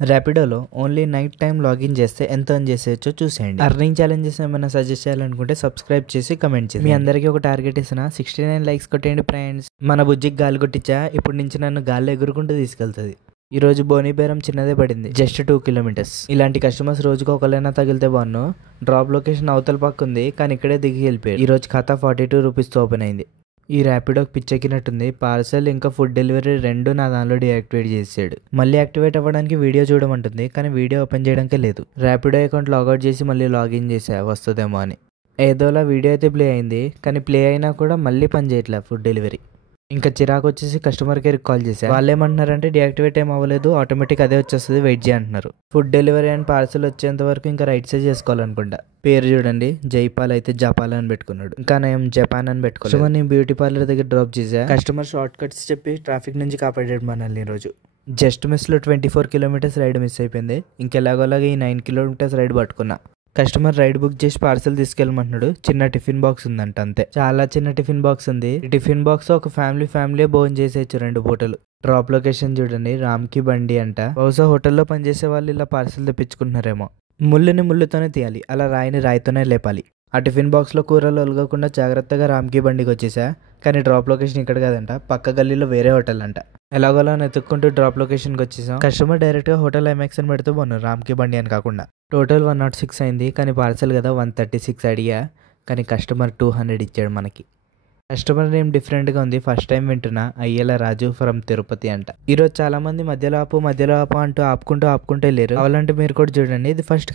ర్యాపిడోలో only night time login చేస్తే ఎంత earn చేసేయచ్చో చూసేయండి. అర్నింగ్ ఛాలెంజెస్ ఏమైనా సజెస్ట్ చేయాలనుకుంటే సబ్స్క్రైబ్ చేసి కమెంట్ చేసి మీ అందరికీ ఒక టార్గెట్ ఇస్తున్నా 69 లైక్స్ కొట్టేయండి ఫ్రెండ్స్. మన బుజ్జికి గాలి కొట్టించా, ఇప్పుడు నుంచి నన్ను గాల్లో ఎగురుకుంటూ తీసుకెళ్తుంది. ఈ రోజు బోనీబేరం చిన్నదే పడింది, జస్ట్ 2 కిలోమీటర్స్. ఇలాంటి కస్టమర్స్ రోజుకు ఒకళ్ళైనా తగిలితే బాగున్నాను. డ్రాప్ లొకేషన్ అవతల పక్క ఉంది, కానీ ఇక్కడే దిగి వెళ్ళిపోయారు. ఈ రోజు ఖాతా 42 రూపీస్తో ఓపెన్ అయింది. ఈ ర్యాపిడోకి పిచ్చెక్కినట్టుంది. పార్సల్ ఇంకా ఫుడ్ డెలివరీ రెండు నా దానిలో డీయాక్టివేట్ చేసాడు. మళ్ళీ యాక్టివేట్ అవ్వడానికి వీడియో చూడమంటుంది, కానీ వీడియో ఓపెన్ చేయడానికే లేదు. ర్యాపిడో అకౌంట్ లాగౌట్ చేసి మళ్ళీ లాగిన్ చేసా వస్తుందేమో అని. ఏదోలా వీడియో అయితే ప్లే అయింది, కానీ ప్లే అయినా కూడా మళ్ళీ పని చేయట్లే ఫుడ్ డెలివరీ. ఇంకా చిరాకు వచ్చేసి కస్టమర్ కేర్కి కాల్ చేశా. వాళ్ళు ఏమంటున్నారంటే డీయాక్టివేట్ ఏం అవ్వలేదు, ఆటోమేటిక్ అదే వచ్చేస్తుంది, వెయిట్ చేయంటున్నారు. ఫుడ్ డెలివరీ అండ్ పార్సల్ వచ్చేంత వరకు ఇంకా రైట్ సైడ్ చేసుకోవాలనుకుంటా. పేరు చూడండి, జైపాల్ అయితే జపాల్ అని పెట్టుకున్నాడు, ఇంకా నేను జపాన్ అని పెట్టుకున్నాను. నేను బ్యూటీ పార్లర్ దగ్గర డ్రాప్ చేశా. కస్టమర్ షార్ట్ కట్స్ చెప్పి ట్రాఫిక్ నుంచి కాపాడాడు మనల్ని. ఈరోజు జస్ట్ మిస్లో 24 కిలోమీటర్స్ రైడ్ మిస్ అయిపోయింది. ఇంకెలాగోలాగా ఈ 9 కిలోమీటర్స్ రైడ్ పట్టుకున్నా. కస్టమర్ రైడ్ బుక్ చేసి పార్సల్ తీసుకెళ్ళమంటున్నాడు. చిన్న టిఫిన్ బాక్స్ ఉందంట, అంతే. చాలా చిన్న టిఫిన్ బాక్స్ ఉంది. ఈ టిఫిన్ బాక్స్ ఒక ఫ్యామిలీ భోజనం చేసేయచ్చు 2 పూటలు. డ్రాప్ లొకేషన్ చూడండి, రామ్కి బండి అంట. బహుశా హోటల్లో పనిచేసే వాళ్ళు ఇలా పార్సల్ తెప్పించుకుంటున్నారేమో. ముళ్ళుని ముళ్ళుతోనే తీయాలి, అలా రాయిని రాయితోనే లేపాలి. ఆ టిఫిన్ బాక్స్లో కూరలు ఒలగకుండా జాగ్రత్తగా రామ్కి బండికి వచ్చేసా. కానీ డ్రాప్ లొకేషన్ ఇక్కడ కాదంట, పక్క గల్లీలో వేరే హోటల్ అంట. ఎలాగోలా ఎత్తుక్కుంటూ డ్రాప్ లొకేషన్కి వచ్చేసాం. కస్టమర్ డైరెక్ట్గా హోటల్ ఎంఎక్స్ అని పెడితే బాగున్నారు, రామ్కి బండి అని కాకుండా. టోటల్ 106 అయింది, కానీ పార్సల్ కదా 136 అడిగా, కానీ కస్టమర్ 200 ఇచ్చాడు మనకి. కస్టమర్ నేమ్ డిఫరెంట్గా ఉంది, ఫస్ట్ టైం వింటున్నా. అయ్యేలా రాజు ఫ్రమ్ తిరుపతి అంట. ఈరోజు చాలా మంది మధ్యలో ఆపు అంటూ ఆపుకుంటూ వెళ్ళారు. కావాలంటే మీరు కూడా చూడండి. ఇది ఫస్ట్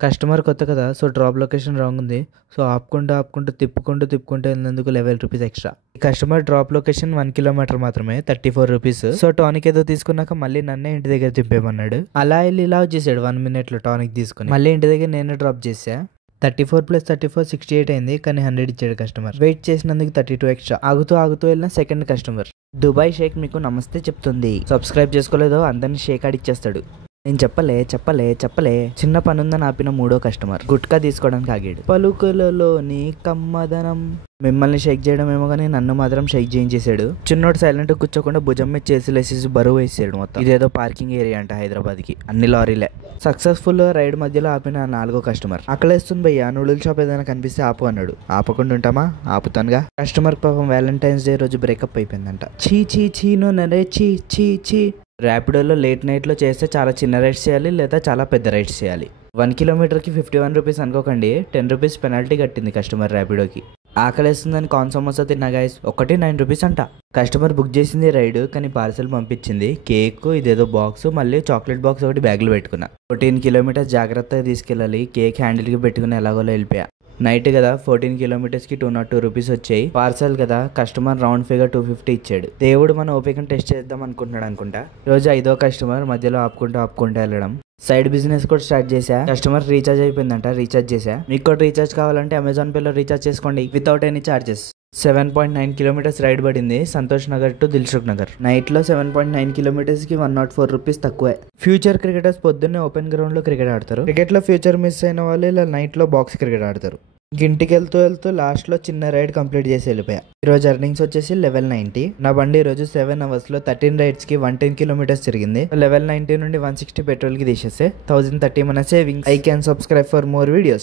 కస్టమర్ కొత్త కదా, సో డ్రాప్ లొకేషన్ రాంగ్ ఉంది. సో ఆపుకుంటూ తిప్పుకుంటూ వెళ్ళినందుకు 11 రూపీస్ ఎక్స్ట్రా. ఈ కస్టమర్ డ్రాప్ లొకేషన్ 1 కిలోమీటర్ మాత్రమే, 34 రూపీస్. సో టానిక్ ఏదో తీసుకున్నాక మళ్ళీ నన్నే ఇంటి దగ్గర తిప్పేమన్నాడు. అలా వెళ్ళి ఇలా వచ్చేసాడు 1 మినిట్లో టానిక్ తీసుకుని. మళ్ళీ ఇంటి దగ్గర నేనే డ్రాప్ చేసా. 34 + 34 68 అయింది, కానీ 100 ఇచ్చాడు కస్టమర్. వెయిట్ చేసినందుకు 32 ఎక్స్ట్రా. ఆగుతూ వెళ్ళిన సెకండ్ కస్టమర్. దుబాయ్ షేక్ మీకు నమస్తే చెప్తుంది. సబ్స్క్రైబ్ చేసుకోలేదో అందరినీ షేక్ ఆడిచ్చేస్తాడు. నేను చెప్పలే. చిన్న పనుందని ఆపిన 3వ కస్టమర్. గుట్కా తీసుకోవడానికి ఆగాడు. పలుకులలోని కమ్మదనం. మిమ్మల్ని షేక్ చేయడం ఏమో కానీ నన్ను మాత్రం షేక్ చేయించేసాడు. చిన్నోడు సైలెంట్ కూర్చోకుండా భుజం మీద చేసి బరువు వేసాడు మొత్తం. ఇదేదో పార్కింగ్ ఏరియా అంట హైదరాబాద్ కి, అన్ని లారీలే. సక్సెస్ఫుల్ రైడ్ మధ్యలో ఆపిన 4వ కస్టమర్. అక్కలేస్తుంది భయ్యా, నూడిల్స్ షాప్ ఏదైనా కనిపిస్తే ఆపు అన్నాడు. ఆపకుండా ఉంటామా? ఆపుతానుగా. కస్టమర్ పాపం వ్యాలంటైన్స్ డే రోజు బ్రేకప్ అయిపోయిందంట. చీ నో నరే చీ. ర్యాపిడోలో లేట్ నైట్లో చేస్తే చాలా చిన్న రైడ్స్ చేయాలి, లేదా చాలా పెద్ద రైడ్స్ చేయాలి. 1 కిలోమీటర్కి 51 రూపీస్ అనుకోకండి, 10 రూపీస్ పెనాల్టీ కట్టింది కస్టమర్ ర్యాపిడోకి. ఆకలేస్తుందని కార్న్ సమోసా తిన్నా గైస్, ఒకటి 9 రూపీస్ అంట. కస్టమర్ బుక్ చేసింది రైడ్, కానీ పార్సల్ పంపించింది కేక్, ఇదేదో బాక్స్, మళ్ళీ చాక్లెట్ బాక్స్ ఒకటి బ్యాగ్లో పెట్టుకున్నా. 14 కిలోమీటర్స్ జాగ్రత్తగా తీసుకెళ్ళాలి. కేక్ హ్యాండిల్కి పెట్టుకుని ఎలాగోలా వెళ్ళిపోయా. నైట్ కదా, 14 కిలోమీటర్స్కి 202 రూపీస్ వచ్చాయి. పార్సల్ కదా, కస్టమర్ రౌండ్ ఫిగర్ 250 ఇచ్చాడు. దేవుడు మన ఓపికను టెస్ట్ చేద్దాం అనుకుంటున్నాడు అనుకుంటా. రోజు 5వ కస్టమర్ మధ్యలో ఆపుకుంటూ వెళ్ళడం. సైడ్ బిజినెస్ కూడా స్టార్ట్ చేశా. కస్టమర్ రీఛార్జ్ అయిపోయిందంట, రీఛార్జ్ చేశా. మీకు కూడా రీఛార్జ్ కావాలంటే అమెజాన్ పేలో రీఛార్జ్ చేసుకోండి without any charges. 7.9 kilometers ride పడింది, సంతోష్ నగర్ టు దిల్సుఖ్ నగర్. నైట్ లో 7.9 కిలోమీటర్స్ కి 104 రూపీస్ తక్కువే. ఫ్యూచర్ క్రికెటర్స్ పొద్దున్నే ఓపెన్ గ్రౌండ్ లో క్రికెట్ ఆడతారు. క్రికెట్ లో ఫ్యూచర్ మిస్ అయిన వాళ్ళు ఇలా నైట్ లో బాక్స్ క్రికెట్ ఆడతారు. ఇంటికి వెళ్తూ లాస్ట్ లో చిన్న రైడ్ కంప్లీట్ చేసి వెళ్ళిపోయా. ఈ రోజు ఎర్నింగ్స్ వచ్చేసి 1190. నా బండి ఈ రోజు 7 అవర్స్ లో 13 రైడ్స్ కి 110 కిలోమీటర్స్ తిరిగింది. 1190 నుండి 160 పెట్రోల్ కి తీసేస్తే 1030 మన savings. I can subscribe for more videos.